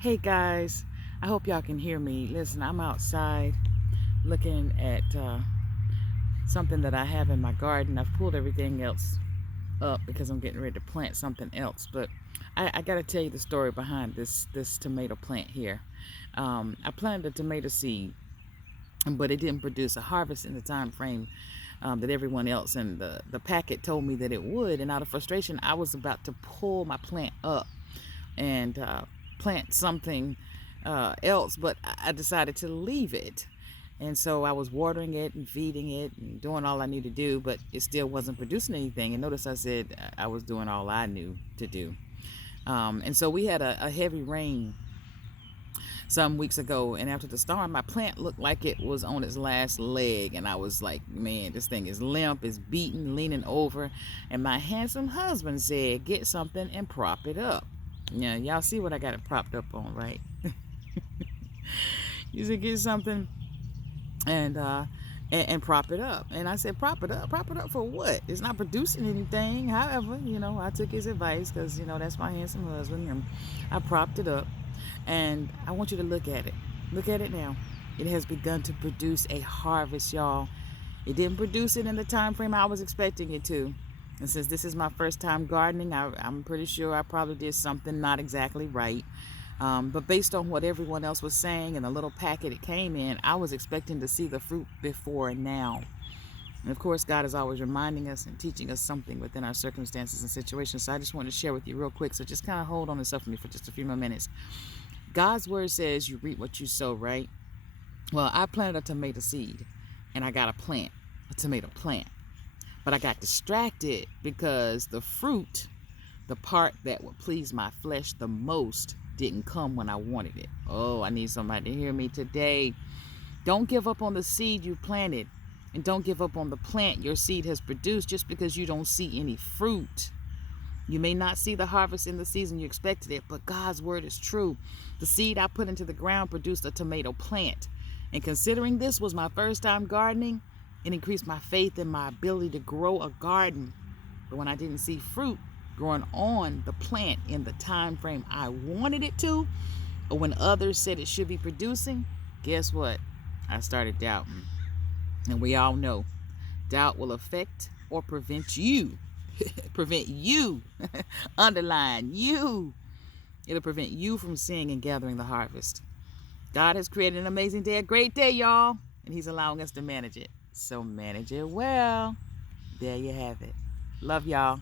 Hey guys, I hope y'all can hear me. Listen, I'm outside looking at something that I have in my garden. I've pulled everything else up because I'm getting ready to plant something else. But I got to tell you the story behind this tomato plant here. I planted a tomato seed, but it didn't produce a harvest in the time frame that everyone else in the packet told me that it would. And out of frustration, I was about to pull my plant up and plant something else, but I decided to leave it. And so I was watering it and feeding it and doing all I knew to do, but it still wasn't producing anything. And notice I said I was doing all I knew to do. And so we had a heavy rain some weeks ago, and after the storm, my plant looked like it was on its last leg. And I was like, man, this thing is limp, it's beaten, leaning over. And my handsome husband said, get something and prop it up. Yeah, y'all see what I got it propped up on, right? You said get something and prop it up. And I said, prop it up? Prop it up for what? It's not producing anything. However, I took his advice because, that's my handsome husband. And I propped it up. And I want you to look at it. Look at it now. It has begun to produce a harvest, y'all. It didn't produce it in the time frame I was expecting it to. And since this is my first time gardening, I'm pretty sure I probably did something not exactly right. But based on what everyone else was saying and the little packet it came in, I was expecting to see the fruit before now. And of course, God is always reminding us and teaching us something within our circumstances and situations. So I just want to share with you real quick. So just kind of hold on and stuff for me for just a few more minutes. God's word says you reap what you sow, right? Well, I planted a tomato seed and I got a tomato plant. But I got distracted because the fruit, the part that would please my flesh the most, didn't come when I wanted it. Oh, I need somebody to hear me today. Don't give up on the seed you planted, and don't give up on the plant your seed has produced just because you don't see any fruit. You may not see the harvest in the season you expected it, but God's word is true. The seed I put into the ground produced a tomato plant. And considering this was my first time gardening, it increased my faith in my ability to grow a garden. But when I didn't see fruit growing on the plant in the time frame I wanted it to, or when others said it should be producing, guess what? I started doubting. And we all know doubt will affect or prevent you. Prevent you. Underline you. It'll prevent you from seeing and gathering the harvest. God has created an amazing day, a great day, y'all. And he's allowing us to manage it. So manage it well. There you have it. Love y'all.